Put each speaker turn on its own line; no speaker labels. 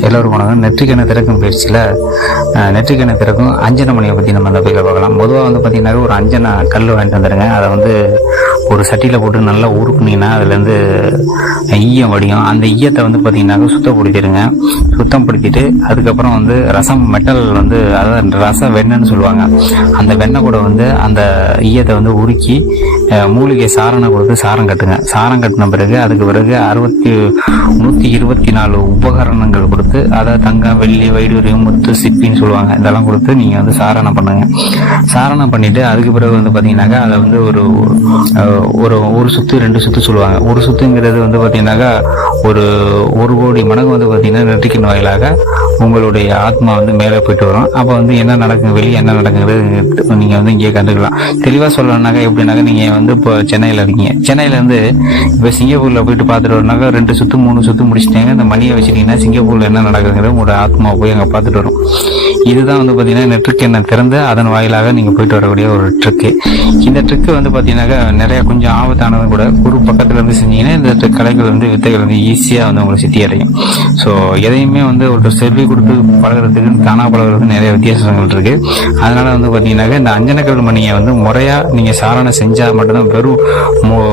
எல்லோரும் வணக்கம். நெற்றிக்கணை திறக்கும் பயிற்சியில் நெற்றிக்கணை திறக்கும் அஞ்சன மணியை பற்றி நம்ம அந்த பயில பார்க்கலாம். பொதுவாக வந்து பார்த்தீங்கன்னா ஒரு அஞ்சனை கல் வாங்கிட்டு வந்துடுங்க அதை வந்து ஒரு சட்டியில் போட்டு நல்லா உருக்குனீங்கன்னா அதுலேருந்து ஈயம் வடியும். அந்த ஈயத்தை வந்து பார்த்தீங்கன்னாக்க சுத்தப்படுத்திடுங்க. சுத்தப்படுத்திட்டு அதுக்கப்புறம் வந்து ரசம் மெட்டல் வந்து அதாவது ரசம் வெண்ணன்னு சொல்லுவாங்க. அந்த வெண்ணெய் கூட வந்து அந்த ஈயத்தை வந்து உருக்கி மூலிகை சாரணை கொடுத்து சாரம் கட்டுங்க. சாரம் கட்டின பிறகு அதுக்கு பிறகு அறுபத்தி நூற்றி இருபத்தி நாலு உபகரணங்கள் கொடுத்து அதை தங்கம் வெள்ளி வைடூரியம் முத்து சிப்பின்னு சொல்லுவாங்க. இதெல்லாம் கொடுத்து நீங்கள் வந்து சாரணம் பண்ணுங்கள் சாரணம் பண்ணிவிட்டு அதுக்கு பிறகு வந்து பார்த்தீங்கன்னாக்கா அதை வந்து ஒரு ஒரு ஒரு சுத்து ரெண்டு சுத்து சொல்லுவாங்க. ஒரு சுத்துங்கிறது வந்து பார்த்தீங்கன்னாக்கா ஒரு ஒரு கோடி மடங்கு வந்து பார்த்தீங்கன்னா நெற்றிக்கின் வாயிலாக உங்களுடைய ஆத்மா வந்து மேலே போயிட்டு வரும். அப்போ வந்து என்ன நடக்குது வெளியே என்ன நடக்குங்கிறது நீங்கள் வந்து இங்கே கண்டுக்கலாம். தெளிவாக சொல்லணும்னாக்கா எப்படின்னாக்கா நீங்கள் வந்து இப்போ சென்னையில் இருக்கீங்க. சென்னையிலேருந்து இப்போ சிங்கப்பூரில் போயிட்டு பார்த்துட்டு வரனாக்கா ரெண்டு சுத்து மூணு சுத்து முடிச்சிட்டாங்க. இந்த மணியை வச்சுட்டிங்கன்னா சிங்கப்பூரில் என்ன நடக்குதுங்கிறது உங்களோட ஆத்மா போய் அங்கே பார்த்துட்டு வரும். இதுதான் வந்து பார்த்தீங்கன்னா நெற்றுக்கு என்ன திறந்து அதன் வாயிலாக நீங்கள் போயிட்டு வரக்கூடிய ஒரு ட்ரிக்கு இந்த ட்ரிக்கு வந்து பார்த்தீங்கன்னாக்கா நிறையா கொஞ்சம் ஆபத்தானது கூட குரு பக்கத்தில் இருந்து செஞ்சீங்கன்னா இந்த கலைகள் வந்து வித்தைகள் வந்து ஈஸியாக வந்து உங்களுக்கு சித்தி அடையும். ஸோ எதையுமே வந்து ஒரு செல்வி கொடுத்து பழகுறதுக்கு தானாக பழகுறதுக்கு நிறைய வித்தியாசங்கள் இருக்குது அதனால் வந்து பார்த்தீங்கன்னாக்கா இந்த அஞ்சனக்கல் மணியை வந்து முறையாக நீங்கள் சாரணை செஞ்சால் மட்டும்தான் வெறும் ஒரு